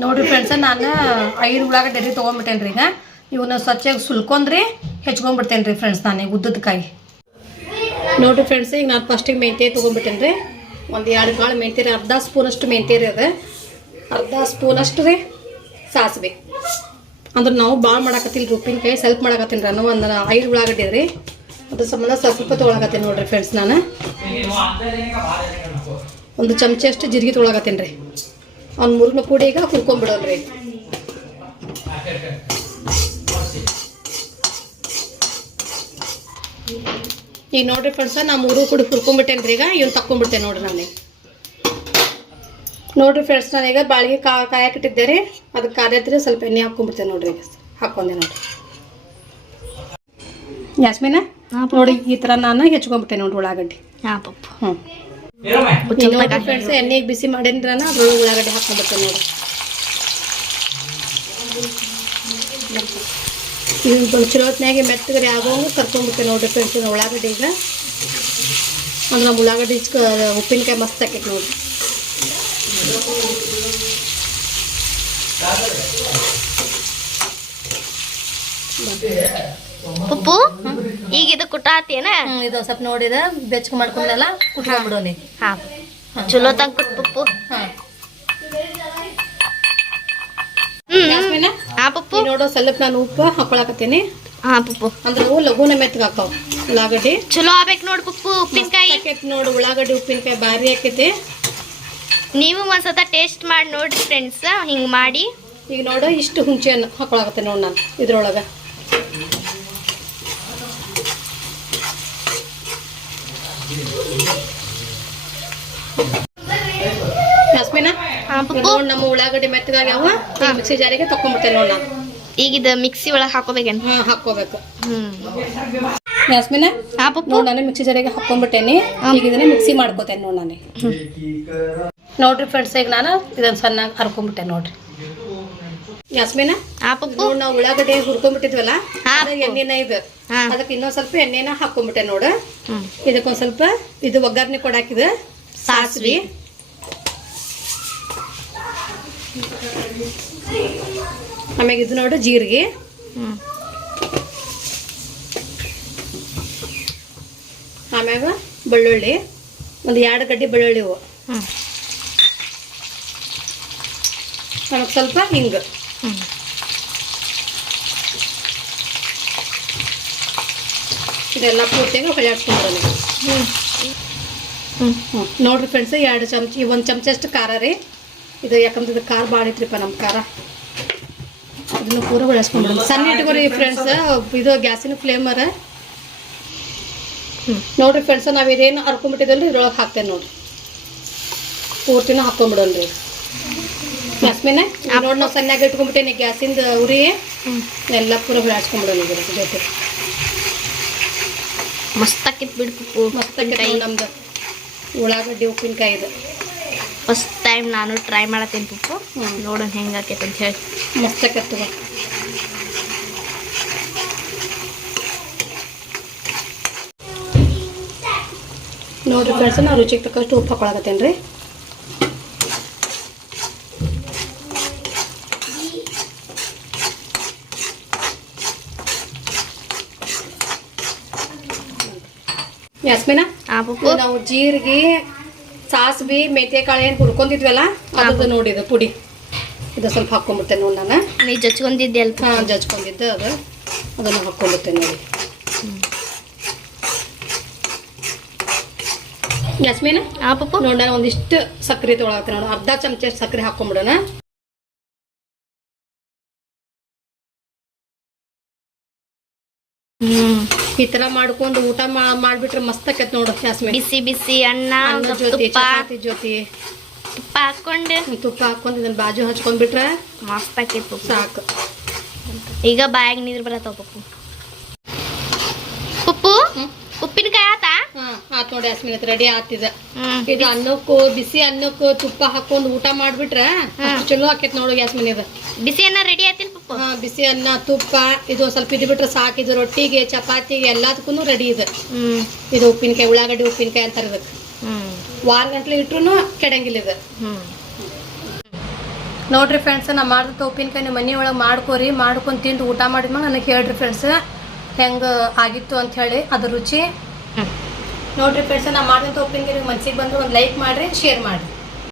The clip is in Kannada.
ನೋಡ್ರಿ ಫ್ರೆಂಡ್ಸ ನಾನು ಐದು ಉಳ್ಳಾಗಡ್ಡೆ ರೀ ತೊಗೊಂಡ್ಬಿಟ್ಟೇನೆ ರೀ ಈಗ. ಇವನ್ನ ಸ್ವಚ್ಛಾಗಿ ಸುಲ್ಕೊಂಡ್ರಿ ಹೆಚ್ಕೊಂಡ್ಬಿಡ್ತೇನೆ ರೀ ಫ್ರೆಂಡ್ಸ್ ನಾನು ಉದ್ದದ ಕಾಯಿ ನೋಡಿರಿ ಫ್ರೆಂಡ್ಸ್ ಈಗ ನಾನು ಫಸ್ಟಿಗೆ ಮೆಂತ್ಯ ತೊಗೊಂಡ್ಬಿಟ್ಟೇನೆ ರೀ ಒಂದು ಎರಡು ಕಾಳು ಮೆಂತ್ಯ ರೀ, ಅರ್ಧ ಸ್ಪೂನಷ್ಟು ಮೆಂತ್ಯ ರೀ ಅದು. ಅರ್ಧ ಸ್ಪೂನಷ್ಟು ರೀ ಸಾಸಿವೆ. ಅಂದ್ರೆ ನಾವು ಭಾಳ ಮಾಡಾಕತ್ತಿಲ್ಲ ರೀ ಸ್ವಲ್ಪ ಮಾಡಾಕತ್ತೀನಿ ರೀ ನಾನು ಒಂದು ಐದು ಉಳ್ಳಾಗಡ್ಡೆ ರೀ. ಅದ್ರ ಸಂಬಂಧ ಸ್ವಲ್ಪ ತೊಗೊಳಕತ್ತೀನಿ ನೋಡ್ರಿ ಫ್ರೆಂಡ್ಸ್ ನಾನು. ಒಂದು ಚಮಚ ಅಷ್ಟು ಜೀರಿಗೆ ತೊಗೊಳಕತ್ತೀನಿ ರೀ. ಅವ್ನು ಮೂರ್ನ ಕೂಡ ಈಗ ಹುರ್ಕೊಂಡ್ಬಿಡೋಣ್ರಿ ಈಗ ನೋಡ್ರಿ ಫ್ರೆಂಡ್ಸ ನಾ ಮೂರು ಕೂಡ ಹುರ್ಕೊಂಡ್ಬಿಟ್ಟೇನೆ ರೀ ಈಗ. ಇವ್ನು ತಕ್ಕೊಂಡ್ಬಿಡ್ತೇನೆ ನೋಡ್ರಿ ನಾನು ನೋಡ್ರಿ ಫ್ರೆಂಡ್ಸ್ ನಾನೀಗ ಬಾಳಿಗೆ ಕಾ ಕಾಯಕಿಟ್ಟಿದ್ದೆ ರೀ. ಅದಕ್ಕೆ ಕಾದ್ರೆ ಸ್ವಲ್ಪ ಎಣ್ಣೆ ಹಾಕ್ಕೊಂಡ್ಬಿಡ್ತೇನೆ ನೋಡ್ರಿ ಈಗ. ಹಾಕ್ಕೊಂಡೆ ನೋಡ್ರಿ. ಯಾಸ್ಮಿನ? ನೋಡಿ ಈ ಥರ ನಾನು ಹೆಚ್ಕೊಂಡ್ಬಿಟ್ಟೆ ನೋಡ್ರಿ ಉಳ್ಳಾಗಡ್ಡಿ. ಹಾಂ ಪಪ್ಪು. ಹ್ಞೂ ಫ್ರೆಂಡ್ಸ್ ಎಣ್ಣೆಗೆ ಬಿಸಿ ಮಾಡೇನ್ರನ ಅದ್ರೊಳಗೆ ಉಳ್ಳಾಗಡ್ಡಿ ಹಾಕ್ಕೊಂಡ್ಬಿಡ್ತೇನೆ ನೋಡ್ರಿ ಇದು ಚಲೋ ಹೊತ್ನ್ಯಾಗೆ ಮೆತ್ತಗರಿ ಆಗೋಂಗೆ ಕರ್ಕೊಂಡ್ಬಿಡ್ತೇನೆ ನೋಡ್ರಿ ಫ್ರೆಂಡ್ಸ್ ಉಳ್ಳಾಗಡ್ಡಿ ಈಗ. ಅಂದ್ರೆ ನಮ್ಮ ಉಳ್ಳಾಗಡ್ಡಿ ಇಚ್ಕ ಉಪ್ಪಿನಕಾಯಿ ಮಸ್ತ್ ಆಕೈತೆ ನೋಡ್ರಿ ಪಪ್ಪು? ಈಗ ಇದು ಕುಟಾತೇನ ಇದು ಸ್ವಲ್ಪ ನೋಡಿದ ಬೆಚ್ಚಗೆ ಮಾಡ್ಕೊಂಡೆಲ್ಲ ಕುಟ್ಕೊಂಡ್ಬಿಡೋನಿ. ಹಾ. ಚಲೋ ತಂಗ ಕುಟ್ ಪಪ್ಪು. ಹಾ. ಪಪ್ಪು. ನೋಡೋ ಸ್ವಲ್ಪ ನಾನು ಉಪ್ಪು ಹಾಕೊಳಕತ್ತೀನಿ. ಹಾ ಪಪ್ಪು. ಅಂದ್ರೆ ಅವು ಲಘುನ ಮೆತ್ತಗೆ ಹಾಕಾವ ಉಳ್ಳಾಗಡ್ಡಿ. ಚಲೋ ಆಗ್ಬೇಕು ನೋಡ್ ಪಪ್ಪು ಉಪ್ಪಿನಕಾಯಿ. ಆಕೈತಿ ನೋಡು ಉಳ್ಳಾಗಡ್ಡಿ ಉಪ್ಪಿನಕಾಯಿ ಭಾರಿ ಹಾಕಿದೆ ನೀವು ಒಂದ್ಸತ ಟೇಸ್ಟ್ ಮಾಡಿ ನೋಡ್ರಿ ಫ್ರೆಂಡ್ಸ್ ಹಿಂಗ್ ಮಾಡಿ. ಈಗ ನೋಡು ಇಷ್ಟು ಹುಂಚೆ ಹಾಕೊಳಕತ್ತೆ ನೋಡಿ ನಾನು ಇದ್ರೊಳಗೆ ಯಾಸ್ಮಿನ ಹಾಂ ಪಪ್ಪು ನೋಡ್ ನಮ್ಮ ಉಳ್ಳಾಗಡ್ಡಿ ಮೆತ್ತಗಾಗ್ಯಾವ ಮಿಕ್ಸಿ ಜಾರಿಗೆ ತಕೊಂಡ್ಬಿಡ್ತೇನೆ ನೋಡಿ ನಾನು. ಈಗ ಇದು ಮಿಕ್ಸಿ ಒಳಗೆ ಹಾಕೋಬೇಕೇನ್? ಹಾಕೋಬೇಕು ಹಾಕ್ಕೋಬೇಕು. ಹ್ಮ್. ಯಾಸ್ಮಿನ? ಹಾಂ ಪಪ್ಪು? ನೋಡಿ ನಾನು ಮಿಕ್ಸಿ ಜಾರಿಗೆ ಹಾಕೊಂಡ್ಬಿಟ್ಟೇನಿ ಈಗ ಇದನ್ನ ಮಿಕ್ಸಿ ಮಾಡ್ಕೋತೇನೆ ನೋಡಿ ನಾನು. ನೋಡ್ರಿ ಫ್ರೆಂಡ್ಸ್ ಈಗ ನಾನು ಇದನ್ನ ಸಣ್ಣಗೆ ಹರ್ಕೊಂಡ್ಬಿಟ್ಟೆ ನೋಡ್ರಿ. ಯಾಸ್ಮಿನ? ಹಾಂ ಪಪ್ಪು? ನೋಡ್ ನಾವು ಉಳ್ಳಾಗಡ್ಡೆ ಹುರ್ಕೊಂಡ್ಬಿಟ್ಟಿದ್ವಲ್ಲ ಹಾ. ಎಣ್ಣೆನ ಇದು. ಹಾಂ. ಅದಕ್ಕೆ ಇನ್ನೊಂದ್ ಸ್ವಲ್ಪ ಎಣ್ಣೆನ ಹಾಕೊಂಡ್ಬಿಟ್ಟೆ ನೋಡು. ಇದಕ್ಕೊಂದ್ ಸ್ವಲ್ಪ ಇದು ಒಗ್ಗರಣೆ ಕೊಡಾಕಿದ ಸಾಸ್ವಿ. ಆಮ್ಯಾಗ ಇದು ನೋಡು ಜೀರಿಗೆ. ಹ್ಞೂ ಆಮ್ಯಾಗ ಬೆಳ್ಳುಳ್ಳಿ. ಒಂದು ಎರಡು ಗಡ್ಡೆ ಬೆಳ್ಳುಳ್ಳಿ ಇವು. ಹ್ಞೂ ಆಮೇಲೆ ಸ್ವಲ್ಪ ಹಿಂಗೆ. ಹ್ಮ್ ಇದೆಲ್ಲ ಪೂರ್ತಿಯಾಗಿ ಹೊಳ್ಯಾಡ್ಸ್ಕೊಂಡ್ಬರೋಣ ಹ್ಞೂ ಹ್ಞೂ ಹ್ಞೂ ನೋಡ್ರಿ ಫ್ರೆಂಡ್ಸ್ ಎರಡು ಚಮಚ ಒಂದು ಚಮಚ ಅಷ್ಟು ಖಾರ ರೀ. ಇದು ಯಾಕಂದ್ರೆ ಇದು ಖಾರ ಭಾಳ ಐತ್ರಿಪ್ಪ ನಮ್ಮ ಖಾರ ಇದನ್ನು ಪೂರ ಬಳಸ್ಕೊಂಡ್ರಿ ಸಣ್ಣ ಇಟ್ಕೊರಿ ಫ್ರೆಂಡ್ಸ್ ಇದು ಗ್ಯಾಸಿನ ಫ್ಲೇಮರ ಹ್ಮ್. ನೋಡ್ರಿ ಫ್ರೆಂಡ್ಸ್ ನಾವು ಇದೇನು ಹರ್ಕೊಂಡ್ಬಿಟ್ಟಿದ್ದಲ್ರಿ ಇದ್ರೊಳಗೆ ಹಾಕ್ತೇನೆ ನೋಡ್ರಿ. ಪೂರ್ತಿನ ಹಾಕೊಂಡ್ಬಿಡೋಣ್ರಿ ಯಾಸ್ಮಿನ ನೋಡಿ ನಾವು ಸಣ್ಣಾಗಿ ಇಟ್ಕೊಂಡ್ಬಿಟ್ಟೇನೆ ಗ್ಯಾಸಿಂದ ಉರಿ. ಎಲ್ಲ ಪೂರ ಬೆಳೆಸ್ಕೊಂಡ್ಬಿಡೋಣ ಇದ್ರ ಜೊತೆ. ಮಸ್ತ್ ಬಿಡ್ಬೇಕು ಬಿಡು ಪಪ್ಪು ಮಸ್ತ್ ಆಗೈತೆ ನೋಡ್ ನಮ್ದು. ಉಳ್ಳಾಗಡ್ಡಿ ಉಪ್ಪಿನಕಾಯಿ ಇದು. ಫಸ್ಟ್ ಟೈಮ್ ನಾನು ಟ್ರೈ ಮಾಡತ್ತೀನಿ ಪುಪ್ಪು. ನೋಡೋಣ ಹೆಂಗೆ ಆಕೈತೆ ಅಂತ ಹೇಳಿ ಮಸ್ತ್ ಆಕೈತೆ ತಗೋ. ನೋಡ್ರಿ ಫ್ರೆಂಡ್ಸ್ ನಾವು ರುಚಿಗೆ ತಕ್ಕಷ್ಟು ಉಪ್ಪು ಹಾಕೊಳಕತ್ತೇನೆ ರೀ ಯಾಸ್ಮಿನ ನಾವು ಜೀರಿಗೆ ಸಾಸ್ವಿ ಮೆಂತ್ಯ ಕಾಳು ಏನು ಹುರ್ಕೊಂಡಿದ್ವಲ್ಲ ಅದು ನೋಡಿ ಇದು ಪುಡಿ. ಇದು ಸ್ವಲ್ಪ ಹಾಕೊಂಡ್ಬಿಡ್ತೇನೆ ನೋಡಿ ನಾನು. ನೀ ಜಚ್ಕೊಂಡಿದ್ದೆ ಅಲ್ಪ ಹಾಂ ಜಜ್ಕೊಂಡಿದ್ದೆ ಅದು. ಅದನ್ನು ಹಾಕೊಂಡ್ಬಿಡ್ತೇನೆ ನೋಡಿ. ಯಸ್ಮೀನ? ಆ ಪಪ್ಪ. ನೋಡೋಣ ಒಂದಿಷ್ಟು ಸಕ್ಕರೆ ತೊಗೊಳತ್ತೆ ನೋಡು. ಅರ್ಧ ಚಮಚ ಸಕ್ಕರೆ ಹಾಕ್ಕೊಂಬಿಡೋಣ. ಹ್ಮ್. ಈ ತರ ಮಾಡ್ಕೊಂಡು ಊಟ ಮಾಡ್ಬಿಟ್ರೆ ಮಸ್ತ್ ಆಕೈತೆ ನೋಡು ಬಿಸಿ ಬಿಸಿ ಅನ್ನ ಜೊತೆ ತುಪ್ಪ. ಚಪಾತಿ ಜೊತೆ. ತುಪ್ಪ ಹಾಕೊಂಡು ತುಪ್ಪ ಹಾಕೊಂಡು ಇದನ್ನ ಬಾಜು ಹಚ್ಕೊಂಡ್ಬಿಟ್ರೆ ಮಸ್ತ್ ಆಕೈತಿ ತುಪ್ಪ. ಸಾಕು. ಈಗ ಬಾಯಾಗ ನೀರು ಬರತ್ತ ಪಪ್ಪು ಉಪ್ಪು? ಹ್ಮ್. ಉಪ್ಪಿನಕಾಯಿ ಆತಾ ನೋಡಿ ಅಸ್ಮಿನತ್ ರೆಡಿ ಆತಿದ ಇದು ಅನ್ನಕ್ಕೂ ಬಿಸಿ ಅನ್ನಕ್ಕೂ ತುಪ್ಪ ಹಾಕೊಂಡು ಊಟ ಮಾಡ್ಬಿಟ್ರೆ ಚಲೋ ನೋಡಿ ನೋಡು ಯಾಸ್ಮಿನ್ ಇದು. ಬಿಸಿ ಅನ್ನ ರೆಡಿ ಪಪ್ಪು? ಹಾ ಬಿಸಿ ಅನ್ನ ತುಪ್ಪ ಇದು ಸ್ವಲ್ಪ ಇದು ಬಿಟ್ರೆ ರೊಟ್ಟಿಗೆ ಚಪಾತಿಗೆ ಎಲ್ಲದಕ್ಕೂ ರೆಡಿ ಇದೆ. ಇದು ಉಪ್ಪಿನಕಾಯಿ ಉಳ್ಳಾಗಡ್ಡಿ ಉಪ್ಪಿನಕಾಯಿ ಅಂತಾರೆ ಇದಕ್ಕೆ ವಾರ ಗಂಟ್ಲೆ ಇಟ್ರು ಕೆಡಂಗಿಲ್ಲ ಇದು. ನೋಡ್ರಿ ಫ್ರೆಂಡ್ಸ್ ನಾ ಮಾಡಿದ ಉಪ್ಪಿನಕಾಯಿ ನಿಮ್ಮ ಮನೆ ಒಳಗೆ ಮಾಡ್ಕೋರಿ ಮಾಡ್ಕೊಂಡು ತಿಂದು ಊಟ ಮಾಡಿದ್ಮೇಲೆ ನನಗೆ ಹೇಳ್ರಿ ಫ್ರೆಂಡ್ಸ್ ಹೆಂಗೆ ಆಗಿತ್ತು ಅಂತ ಹೇಳಿ ಅದ್ರ ರುಚಿ. ನೋಡ್ರಿ ಫ್ರೆಂಡ್ಸ್ ನಾ ಮಾಡಿದಂಥ ಹೇಗೆ ಮನಸ್ಸಿಗೆ ಬಂದ್ರೆ ಒಂದು ಲೈಕ್ ಮಾಡಿರಿ ಶೇರ್ ಮಾಡಿರಿ.